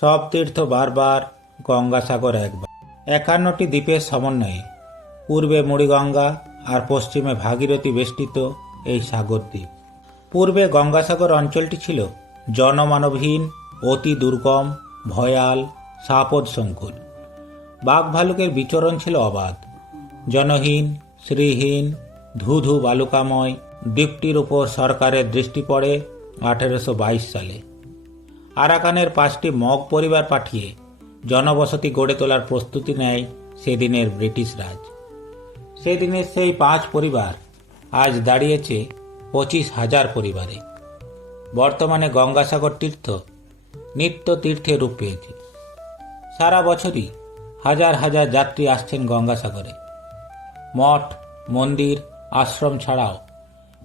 সব তীর্থ বারবার, গঙ্গাসাগর একবার। 51টি দ্বীপের সমন্বয়ে পূর্বে মুড়িগঙ্গা আর পশ্চিমে ভাগীরথী বেষ্টিত এই সাগর দ্বীপ। পূর্বে গঙ্গাসাগর অঞ্চলটি ছিল জনমানবহীন, অতি দুর্গম, ভয়াল, সাপদ সংকুল। বাঘ ভালুকের বিচরণ ছিল অবাধ। জনহীন, শ্রীহীন, ধুধু বালুকাময় দ্বীপটির উপর সরকারের দৃষ্টি পড়ে 1822 সালে। আরাকানের 5টি মগ পরিবার পাঠিয়ে জনবসতি গড়ে তোলার প্রস্তুতি নেয় সেদিনের ব্রিটিশ রাজ। সেদিনের সেই 5 পরিবার আজ দাঁড়িয়েছে 25,000 পরিবারে। বর্তমানে গঙ্গাসাগর তীর্থ নিত্য তীর্থে রূপ পেয়েছে। সারা বছরই হাজার হাজার যাত্রী আসছেন গঙ্গাসাগরে। মঠ, মন্দির, আশ্রম ছাড়াও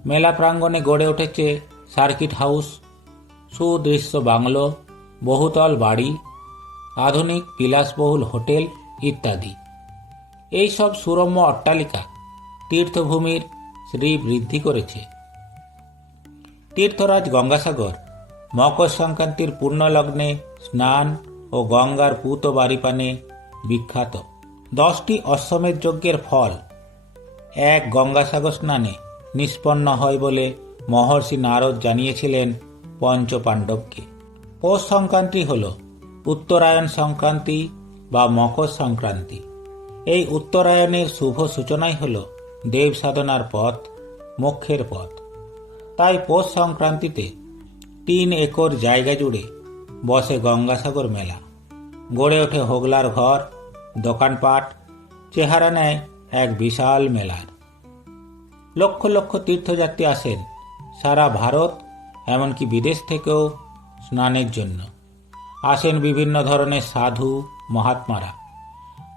মেলা প্রাঙ্গণে গড়ে উঠেছে সার্কিট হাউস, সুদৃশ্য বাংলো, বহুতল বাড়ি, আধুনিক বিলাসবহুল হোটেল ইত্যাদি। এই সব সুরম্য অট্টালিকা তীর্থভূমির শ্রী বৃদ্ধি করেছে। তীর্থরাজ গঙ্গাসাগর মকর সংক্রান্তির পূর্ণলগ্নে স্নান ও গঙ্গার পূত বাড়িপানে বিখ্যাত। 10টি অশ্বমেধ যজ্ঞের ফল এক গঙ্গাসাগর স্নানে নিষ্পন্ন হয় বলে মহর্ষি নারদ জানিয়েছিলেন পঞ্চপাণ্ডবকে। পৌষ সংক্রান্তি হল উত্তরায়ণ সংক্রান্তি বা মকর সংক্রান্তি। এই উত্তরায়ণের শুভ সূচনাই হল দেব সাধনার পথ, মোক্ষের পথ। তাই পৌষ সংক্রান্তিতে 3 একর জায়গা জুড়ে বসে গঙ্গাসাগর মেলা। গড়ে ওঠে হোগলার ঘর, দোকানপাট, চেহারা নেয় এক বিশাল মেলার। লক্ষ লক্ষ তীর্থযাত্রী আসেন সারা ভারত, এমনকি বিদেশ থেকেও স্নানের জন্য। আসেন বিভিন্ন ধরনের সাধু মহাত্মারা।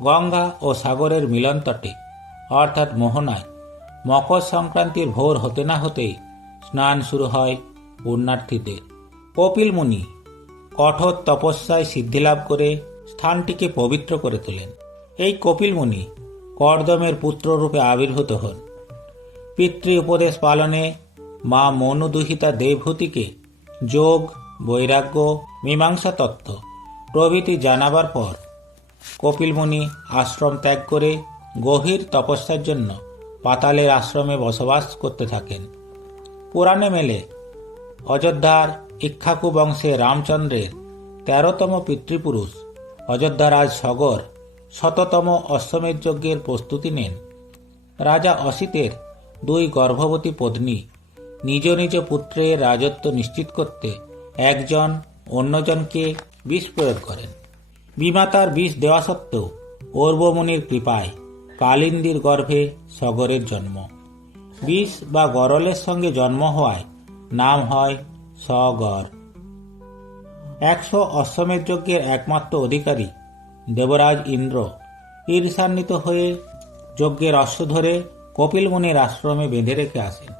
গঙ্গা ও সাগরের মিলনতটে অর্থাৎ মোহনায় মকর সংক্রান্তির ভোর হতে না হতেই স্নান শুরু হয় পুণ্যার্থীদের। কপিল মুনি কঠোর তপস্যায় সিদ্ধিলাভ করে স্থানটিকে পবিত্র করে তোলেন। এই কপিল মুনি কর্দমের পুত্ররূপে আবির্ভূত হন। পিতৃ উপদেশ পালনে মা মনুদুহিতা দেবভূতিকে যোগ, বৈরাগ্য, মীমাংসা তত্ত্ব প্রভৃতি জানাবার পর কপিল মুনি আশ্রম ত্যাগ করে গভীর তপস্যার জন্য পাতালের আশ্রমে বসবাস করতে থাকেন। পুরাণে মেলে অযোধ্যার ইক্ষ্বাকু বংশে রামচন্দ্রের 13তম পিতৃপুরুষ অযোধ্যারাজ সগর 100তম অশ্বমেধ যজ্ঞের প্রস্তুতি নেন। রাজা অসিতের 2 গর্ভবতী পত্নী নিজ নিজ পুত্রের রাজত্ব নিশ্চিত করতে একজন অন্যজনকে বিষ প্রয়োগ করেন। বিমাতার বিষ দেওয়া সত্ত্বেও অর্বমুনির কৃপায় কালিন্দীর গর্ভে সগরের জন্ম। বিষ বা গরলের সঙ্গে জন্ম হওয়ায় নাম হয় সগর। 100 অশ্বমেধ যজ্ঞের একমাত্র অধিকারী দেবরাজ ইন্দ্র ঈর্ষান্বিত হয়ে যজ্ঞের অশ্ব ধরে কপিল মুনির আশ্রমে বেঁধে রেখে আসেন।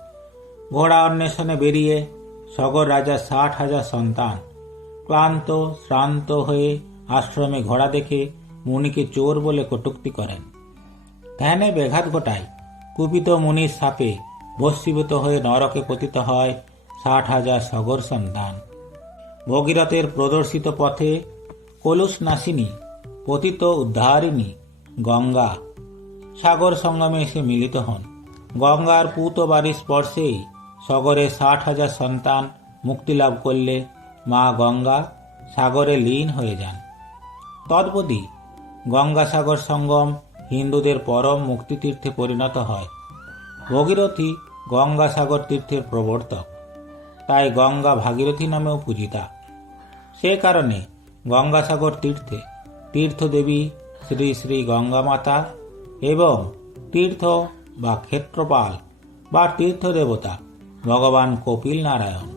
ঘোড়া অন্বেষণে বেরিয়ে সগর রাজার 60,000 সন্তান ক্লান্ত শ্রান্ত হয়ে আশ্রমে ঘোড়া দেখে মুনিকে চোর বলে কটূক্তি করেন। ধ্যানে ব্যাঘাত ঘটায় কুপিত মুনির শাপে ভস্মীভূত হয়ে নরকে পতিত হয় 60,000 সগর সন্তান। ভগীরথের প্রদর্শিত পথে কলুষ নাসিনী, পতিত উদ্ধারিণী গঙ্গা সাগর সঙ্গমে এসে মিলিত হন। গঙ্গার পূত বাড়ির স্পর্শেই সগরের 60,000 সন্তান মুক্তিলাভ করলে মা গঙ্গা সাগরে লীন হয়ে যান। তদ্বদি গঙ্গাসাগর সঙ্গম হিন্দুদের পরম মুক্তিতীর্থে পরিণত হয়। ভগীরথী গঙ্গাসাগর তীর্থের প্রবর্তক, তাই গঙ্গা ভাগীরথী নামেও পূজিতা। সে কারণে গঙ্গাসাগর তীর্থে তীর্থদেবী শ্রী শ্রী গঙ্গা মাতা এবং তীর্থ বা ক্ষেত্রপাল বা তীর্থদেবতা ভগবান কপিল নারায়ণ।